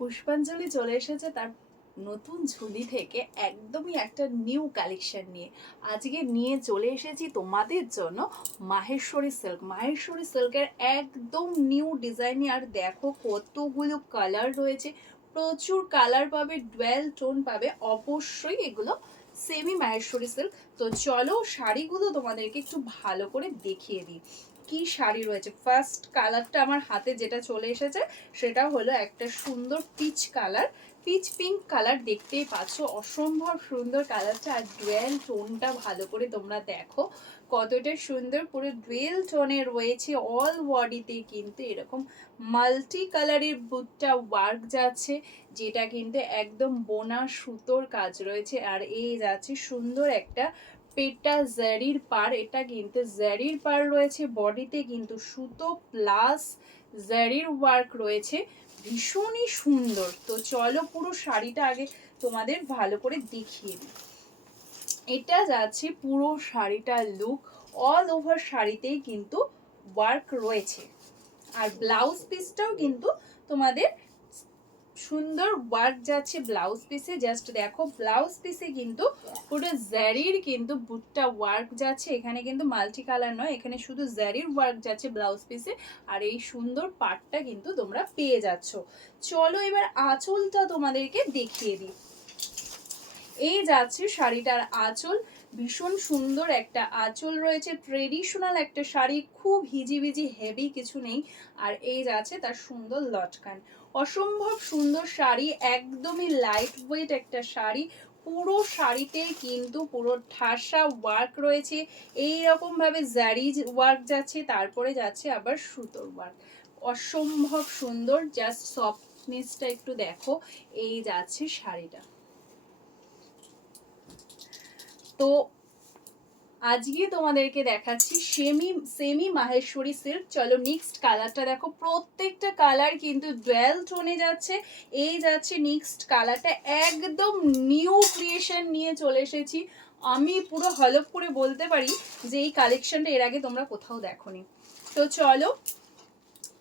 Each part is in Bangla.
পুষ্পাঞ্জলি চলে এসেছে তার নতুন ঝুলি থেকে একদমই একটা নিউ কালেকশন নিয়ে। আজকে নিয়ে চলে এসেছি তোমাদের জন্য মাহেশ্বরী সিল্ক। মাহেশ্বরী সিল্কের একদম নিউ ডিজাইন। আর দেখো কতগুলো কালার রয়েছে, প্রচুর কালার পাবে, ডুয়েল টোন পাবে। অবশ্যই এগুলো সেমি মাহেশ্বরী সিল্ক। তো চলো শাড়িগুলো তোমাদেরকে একটু ভালো করে দেখিয়ে দিই কি শাড়ি রয়েছে। ফার্স্ট কালারটা আমার হাতে যেটা চলে এসেছে সেটা হলো একটা সুন্দর peach colour, pitch pink colour. দেখতেই পাচ্ছ অসম্ভব সুন্দর কালারটা। আর ডুয়েল টোনটা ভালো করে তোমরা দেখো কতটা সুন্দর, পুরো ডুয়েল টোনে রয়েছে। অল বডিতে কিন্তু এরকম মাল্টি কালারের বুটটা ওয়ার্ক যাচ্ছে, যেটা কিন্তু একদম বোনা সুতোর কাজ রয়েছে। আর এই যাচ্ছে সুন্দর একটা পেটা জারির পার, এটা কিন্তু জারির পার রয়েছে। বডিতে কিন্তু সুতো প্লাস জারির ওয়ার্ক রয়েছে, ভীষণই সুন্দর। তো চলো পুরো শাড়িটা আগে তোমাদের ভালো করে দেখিয়ে দিই। এটা যাচ্ছে পুরো শাড়িটার লুক। অল ওভার শাড়িতেই কিন্তু ওয়ার্ক রয়েছে। আর ব্লাউজ পিসটাও কিন্তু তোমাদের সুন্দর ওয়ার্ক যাচ্ছে ব্লাউজ পিসে। জাস্ট দেখো ব্লাউজ পিসে কিন্তু পুরো জারির কিন্তু বুটটা ওয়ার্ক যাচ্ছে। এখানে কিন্তু মাল্টি কালার নয়, এখানে শুধু জারির ওয়ার্ক যাচ্ছে ব্লাউজ পিসে। আর এই সুন্দর পাটটা কিন্তু তোমরা পেয়ে যাচ্ছ। চলো এবার আঁচলটা তোমাদেরকে দেখিয়ে দিই। এই যাচ্ছে শাড়িটার আঁচল, ভীষণ সুন্দর একটা আঁচল রয়েছে। ট্রেডিশনাল একটা শাড়ি, খুব হিজিবিজি হেভি কিছু নেই। আর এই যাচ্ছে তার সুন্দর লটকান। অসম্ভব সুন্দর শাড়ি, একদমই লাইট ওয়েট একটা শাড়ি। পুরো শাড়িতে কিন্তু পুরো ঠাসা ওয়ার্ক রয়েছে। এইরকম ভাবে জারি ওয়ার্ক যাচ্ছে, তারপরে যাচ্ছে আবার সুতোর ওয়ার্ক। অসম্ভব সুন্দর, জাস্ট সফটনেসটা একটু দেখো। এই যাচ্ছে শাড়িটা। তো আজকে তোমাদেরকে দেখাচ্ছি সেমি মাহেশ্বরী সিল্ক। চলো নেক্সট কালারটা দেখো, প্রত্যেকটা কালার কিন্তু ডুয়েল টোনে যাচ্ছে। এই যাচ্ছে নেক্সট কালারটা, একদম নিউ ক্রিয়েশন নিয়ে চলে এসেছি। আমি পুরো হলপ করে বলতে পারি যে এই কালেকশনটা এর আগে তোমরা কোথাও দেখোনি। তো চলো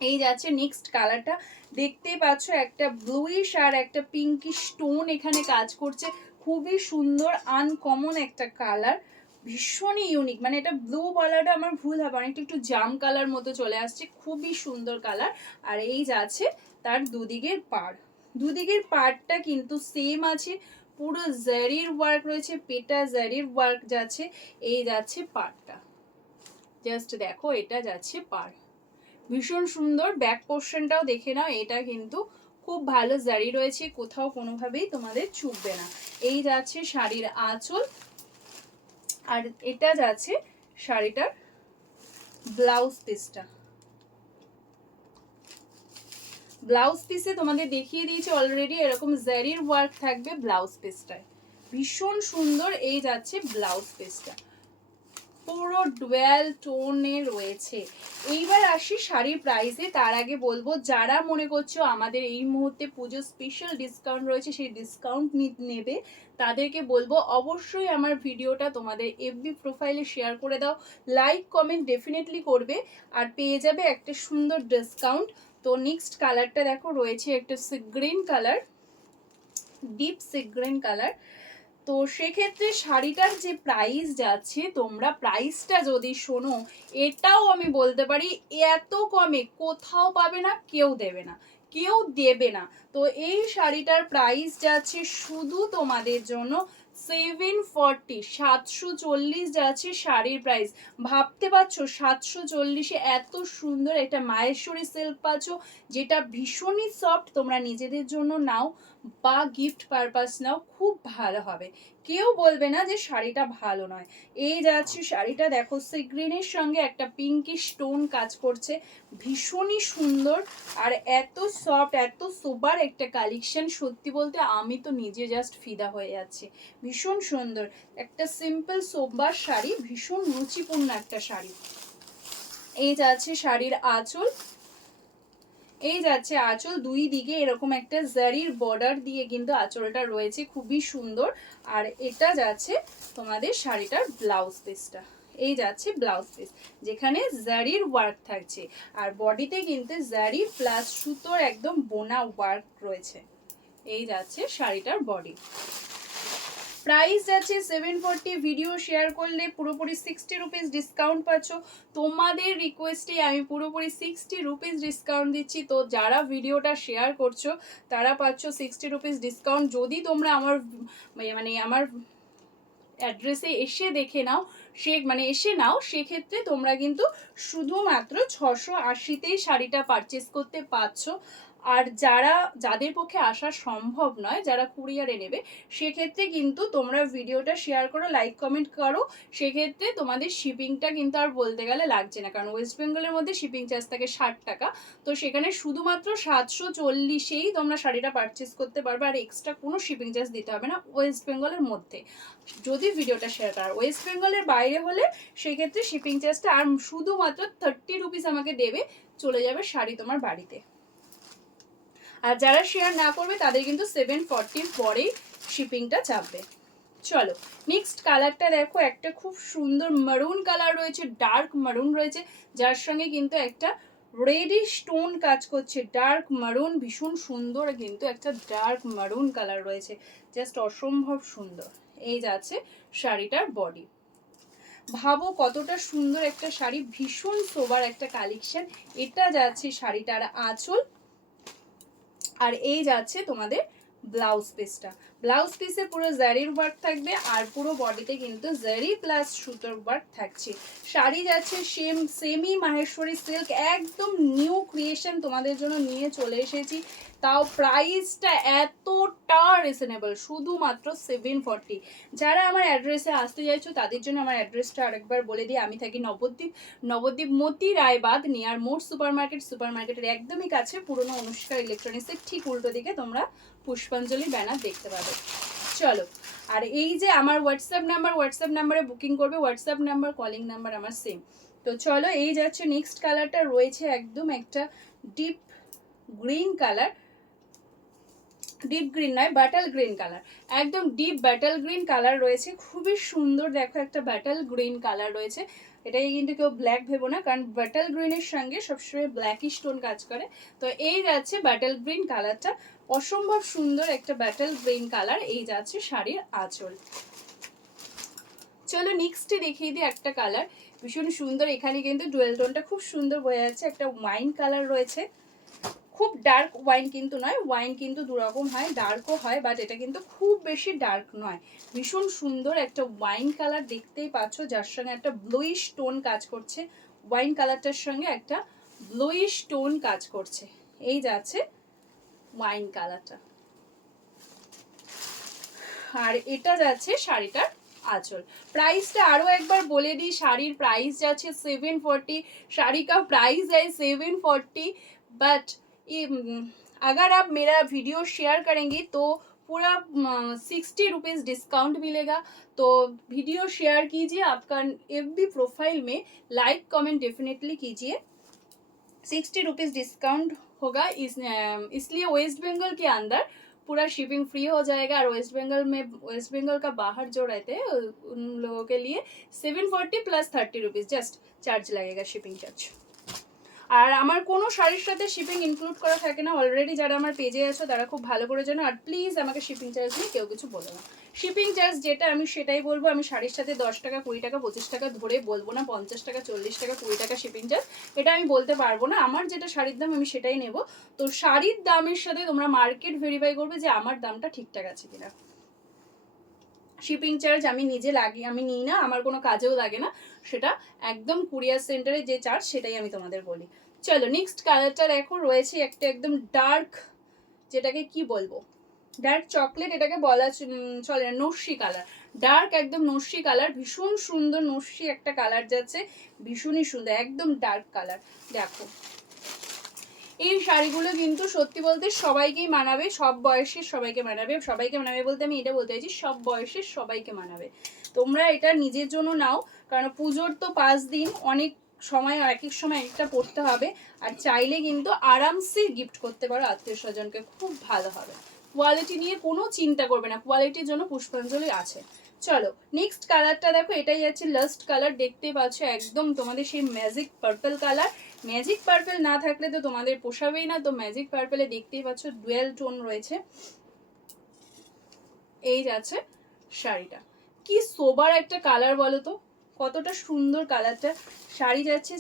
এই যাচ্ছে নেক্সট কালারটা। দেখতে পাচ্ছ একটা ব্লুইশ আর একটা পিঙ্কিশ স্টোন এখানে কাজ করছে। খুবই সুন্দর, আনকমন একটা কালার, ভীষণই ইউনিক। মানে এটা ব্লু বলাটা আমার ভুল হবে, অনেকটা একটু জাম কালার মতো চলে আসছে, খুবই সুন্দর কালার। আর এই যাচ্ছে তার দুদিকের পাড়, দুদিকের পাড়টা কিন্তু সেম আছে, পুরো জারির ওয়ার্ক রয়েছে, পেটা জারির ওয়ার্ক যাচ্ছে। এই যাচ্ছে পাড়টা, জাস্ট দেখো এটা যাচ্ছে পাড়, ভীষণ সুন্দর। ব্যাক পোর্শনটাও দেখে নাও, এটা কিন্তু খুব ভালো জারি রয়েছে, কোথাও কোনোভাবেই তোমাদের চুপবে না। এই যাচ্ছে শাড়ির আঁচল, আর এটা যাচ্ছে শাড়িটার ব্লাউজ পিসটা। ব্লাউজ পিসে তোমাদের দেখিয়ে দিয়েছি অলরেডি, এরকম জারির ওয়ার্ক থাকবে ব্লাউজ পিসটায়, ভীষণ সুন্দর। এই যাচ্ছে ব্লাউজ পিসটা, পুরো ডুয়েল টোনে রয়েছে। এইবার আসি শাড়ির প্রাইসে। তার আগে বলবো যারা মনে করছো আমাদের এই মুহূর্তে পুজো স্পেশাল ডিসকাউন্ট রয়েছে, সেই ডিসকাউন্ট নেবে, তাদেরকে বলবো অবশ্যই আমার ভিডিওটা তোমাদের এফবি প্রোফাইলে শেয়ার করে দাও, লাইক কমেন্ট ডেফিনেটলি করবে, আর পেয়ে যাবে একটা সুন্দর ডিসকাউন্ট। তো নেক্সট কালারটা দেখো, রয়েছে একটা sea green colour, deep sea green colour. তো সেক্ষেত্রে শাড়িটার যে প্রাইস যাচ্ছে, তোমরা প্রাইসটা যদি শোনো, এটাও আমি বলতে পারি এত কমে কোথাও পাবে না, কেউ দেবে না, কেউ দেবে না। তো এই শাড়িটার প্রাইস যাচ্ছে শুধু তোমাদের জন্য 740, 740 যাচ্ছে শাড়ির প্রাইস। ভাবতে পারছো 740-এ এত সুন্দর একটা মাহেশ্বরী সিল্ক পাচ্ছ, যেটা ভীষণই সফট। তোমরা নিজেদের জন্য নাও বা গিফট পারপাস নাও, খুব ভালো হবে, কেউ বলবে না যে শাড়িটা ভালো নয়। এই যাচ্ছে শাড়িটা, দেখো সি গ্রিনের সঙ্গে একটা পিঙ্কি স্টোন কাজ করছে, ভীষণই সুন্দর। আর এত সফট, এত সোবার একটা কালেকশন, সত্যি বলতে আমি তো নিজে জাস্ট ফিদা হয়ে যাচ্ছি। ভীষণ সুন্দর একটা সিম্পল সোবার শাড়ি, ভীষণ রুচিপূর্ণ একটা শাড়ি। এই যাচ্ছে শাড়ির আঁচল, এই যাচ্ছে আঁচল, দুই দিকে এরকম একটা জারির বর্ডার দিয়ে কিন্তু আঁচলটা রয়েছে, খুবই সুন্দর। আর এটা যাচ্ছে তোমাদের শাড়িটার ব্লাউজ পিসটা। এই যাচ্ছে ব্লাউজ পিস, যেখানে জারির ওয়ার্ক থাকছে, আর বডিতে কিন্তু জারি প্লাস সুতোর একদম বোনা ওয়ার্ক রয়েছে। এই যাচ্ছে শাড়িটার বডি। প্রাইস যাচ্ছে 740। ভিডিও শেয়ার করলে পুরোপুরি 60 রুপিস ডিসকাউন্ট পাচ্ছ। তোমাদের রিকোয়েস্টে আমি পুরোপুরি 60 রুপিস ডিসকাউন্ট দিচ্ছি। তো যারা ভিডিওটা শেয়ার করছো তারা পাচ্ছ 60 রুপিস ডিসকাউন্ট। যদি তোমরা আমার আমার অ্যাড্রেসে এসে দেখে নাও, এসে নাও, সেক্ষেত্রে তোমরা কিন্তু শুধুমাত্র 680তেই শাড়িটা পারচেস করতে পারছো। আর যাদের পক্ষে আসা সম্ভব নয়, যারা কুরিয়ারে নেবে, সেক্ষেত্রে কিন্তু তোমরা ভিডিওটা শেয়ার করো, লাইক কমেন্ট করো, সেক্ষেত্রে তোমাদের শিপিংটা কিন্তু আর বলতে গেলে লাগছে না, কারণ ওয়েস্ট বেঙ্গলের মধ্যে শিপিং চার্জ থাকে 60 টাকা। তো সেখানে শুধুমাত্র 740এই তোমরা শাড়িটা পারচেস করতে পারবে, আর এক্সট্রা কোনো শিপিং চার্জ দিতে হবে না ওয়েস্ট বেঙ্গলের মধ্যে। যদি ভিডিওটা শেয়ার করা ওয়েস্ট বেঙ্গলের বাইরে হলে সেক্ষেত্রে শিপিং চার্জটা আর শুধুমাত্র 30 রুপিস আমাকে দেবে, চলে যাবে শাড়ি তোমার বাড়িতে। আর যারা শেয়ার না করবে তাদের কিন্তু 740 পরেই শিপিংটা চাপবে। চলো নেক্সট কালারটা দেখো, একটা খুব সুন্দর মারুন কালার রয়েছে, ডার্ক মারুন রয়েছে, যার সঙ্গে কিন্তু একটা রেডি স্টোন কাজ করছে। ডার্ক মারুন, ভীষণ সুন্দর কিন্তু একটা ডার্ক মারুন কালার রয়েছে, জাস্ট অসম্ভব সুন্দর। এই যাচ্ছে শাড়িটার বডি। ভাবো কতটা সুন্দর একটা শাড়ি, ভীষণ সোবার একটা কালেকশন। এটা যাচ্ছে শাড়িটার আঁচল, আর এই যাচ্ছে তোমাদের ব্লাউজ পিসটা। ব্লাউজ পিসে পুরো জারির ওয়ার্ক থাকবে, আর পুরো বডিতে কিন্তু জারি প্লাস সুতোর ওয়ার্ক থাকছে। শাড়ি যাচ্ছে সেমি মাহেশ্বরী সিল্ক, একদম নিউ ক্রিয়েশন তোমাদের জন্য নিয়ে চলে এসেছি। তাও প্রাইসটা এতটা রিজনেবল, শুধুমাত্র 740। যারা আমার অ্যাড্রেসে আসতে চাইছো তাদের জন্য আমার অ্যাড্রেসটা আরেকবার বলে দিই। আমি থাকি নবদ্বীপ মতি রায়বাদ নিয়ার মোড় সুপারমার্কেটের একদমই কাছে, পুরনো অনুষ্কা ইলেকট্রনিক্সের ঠিক উল্টো দিকে তোমরা পুষ্পাঞ্জলি ব্যানার দেখতে পাবে। চলো, আর এই যে আমার হোয়াটসঅ্যাপ নাম্বারে বুকিং করবে, হোয়াটসঅ্যাপ নাম্বার কলিং নাম্বার আমার সেম। তো চলো, এই যাচ্ছে নেক্সট কালারটা রয়েছে একদম একটা deep green colour, deep green নয়, বাটাল গ্রিন কালার, একদম ডিপ ব্যাটাল গ্রিন কালার রয়েছে, খুবই সুন্দর। দেখো একটা ব্যাটাল গ্রিন কালার রয়েছে, এটাকে কিন্তু কেউ ব্ল্যাক ভেবো না, কারণ ব্যাটাল গ্রিনের সঙ্গে সবসময় ব্ল্যাকিশ টোন কাজ করে। তো এই যাচ্ছে ব্যাটাল গ্রিন কালারটা, অসম্ভব সুন্দর একটা ব্যাটাল গ্রিন কালার। এই যাচ্ছে শাড়ির আঁচল। চলো নেক্সটে দেখিয়ে দিই একটা কালার, ভীষণ সুন্দর। এখানে কিন্তু ডুয়েল টোনটা খুব সুন্দর বোঝা যাচ্ছে, একটা ওয়াইন কালার রয়েছে, খুব ডার্ক ওয়াইন কিন্তু নয়, ওয়াইন কিন্তু দুরকম হয়, ডার্কও হয়, বাট এটা কিন্তু খুব বেশি ডার্ক নয়। ভীষণ সুন্দর একটা ওয়াইন কালার দেখতেই পাচ্ছ, যার সঙ্গে একটা ব্লুইশ টোন কাজ করছে, ওয়াইন কালারটার সঙ্গে একটা ব্লুইশ টোন কাজ করছে। এই যাচ্ছে ওয়াইন কালারটা, আর এটা যাচ্ছে শাড়িটার आंचल। प्राइसটা আরো একবার বলে দিই, শাড়ির প্রাইস যাচ্ছে 740, শাড়ি का प्राइस है 740, बट अगर आप मेरा वीडियो शेयर करेंगे तो पूरा 60 रुपीज़ डिस्काउंट मिलेगा। तो वीडियो शेयर कीजिए, आपका एफबी प्रोफाइल में लाइक कमेंट डेफिनेटली कीजिए। 60 रुपीज़ डिस्काउंट होगा, इसलिए वेस्ट बंगाल के अंदर पूरा शिपिंग फ्री हो जाएगा, और वेस्ट बंगाल का बाहर जो रहते हैं उन लोगों के लिए 740 प्लस 30 रुपीज़ जस्ट चार्ज लगेगा, शिपिंग चार्ज। আর আমার কোনো শাড়ির সাথে শিপিং ইনক্লুড করা থাকে না, অলরেডি যারা আমার পেজে আছো তারা খুব ভালো করে জানো। আর প্লিজ আমাকে শিপিং চার্জ নিয়ে কেউ কিছু বলো না, শিপিং চার্জ যেটা আমি সেটাই বলবো। আমি শাড়ির সাথে 10 টাকা 20 টাকা 25 টাকা ধরে বলবো না, 50 টাকা 40 টাকা 20 টাকা শিপিং চার্জ, এটা আমি বলতে পারবো না। আমার যেটা শাড়ির দাম আমি সেটাই নেব। তো শাড়ির দামের সাথে তোমরা মার্কেট ভেরিফাই করবে যে আমার দামটা ঠিকঠাক আছে কিনা। শিপিং চার্জ আমি নিজে আমি নিই না, আমার কোনো কাজেও লাগে না, সেটা একদম কুরিয়ার সেন্টারে যে চার্জ সেটাই আমি তোমাদের বলি। চলো নেক্সট কালারটা দেখো, রয়েছে একটা একদম ডার্ক, যেটাকে কি বলবো, ডার্ক চকলেট এটাকে বলা চলে না, নস্যি কালার, ডার্ক একদম নস্যি কালার, ভীষণ সুন্দর নস্যি একটা কালার যাচ্ছে, ভীষণই সুন্দর একদম ডার্ক কালার। দেখো এই শাড়িগুলো কিন্তু সত্যি বলতে সবাইকেই মানাবে, সব বয়সের সবাইকে মানাবে। সবাইকে মানাবে বলতে আমি এটা বলতে চাইছি সব বয়সের সবাইকে মানাবে। তোমরা এটা নিজের জন্য নাও, কারণ পুজোর তো 5 দিন, অনেক সময় এক এক সময় একটা পড়তে হবে, আর চাইলে কিন্তু আরামসে গিফট করতে পারো আত্মীয় স্বজনকে, খুব ভালো হবে। কোয়ালিটি নিয়ে কোনো চিন্তা করবে না, কোয়ালিটির জন্য পুষ্পাঞ্জলি আছে। চলো নেক্সট কালারটা দেখো, এটাই আছে লাস্ট কালার, দেখতে পাচ্ছ একদম তোমাদের সেই magic purple colour. Magic purple না থাকলে তো তোমাদের পোষাবেই না, তো ম্যাজিক পার্পলে দেখতেই পাচ্ছ ডুয়েল টোন রয়েছে। এই যাচ্ছে শাড়িটা, কি সোবার একটা কালার বলো তো, কতটা সুন্দর কালারটা। শাড়ি যাচ্ছে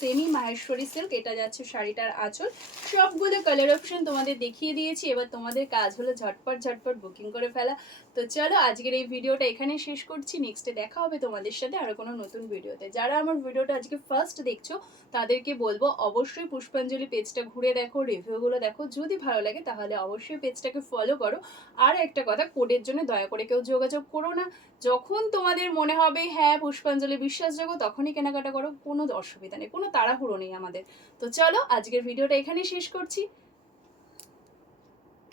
সেমি মাহেশ্বরী সিল্ক, এটা যাচ্ছে শাড়িটার আঁচল। সবগুলো কালার অপশন তোমাদের দেখিয়ে দিয়েছি, এবার তোমাদের কাজ হলো ঝটপট ঝটপট বুকিং করে ফেলা। তো চলো আজকের এই ভিডিওটা এখানে শেষ করছি, নেক্সটে দেখা হবে তোমাদের সাথে আরো কোনো নতুন ভিডিওতে। যারা আমার ভিডিওটা আজকে ফার্স্ট দেখছো তাদেরকে বলবো অবশ্যই পুষ্পাঞ্জলি পেজটা ঘুরে দেখো, রিভিউগুলো দেখো, যদি ভালো লাগে তাহলে অবশ্যই পেজটাকে ফলো করো। আর একটা কথা, কোডের জন্য দয়া করে কেউ যোগাযোগ করো না, যখন তোমাদের মনে হবে হ্যাঁ পুষ্পাঞ্জলি বিশ্বাসযোগ্য তখনই কেনাকাটা করো, কোনো অসুবিধা নেই, কোনো তাড়াহুড়ো নেই আমাদের। তো চলো আজকের ভিডিওটা এখানেই শেষ করছি।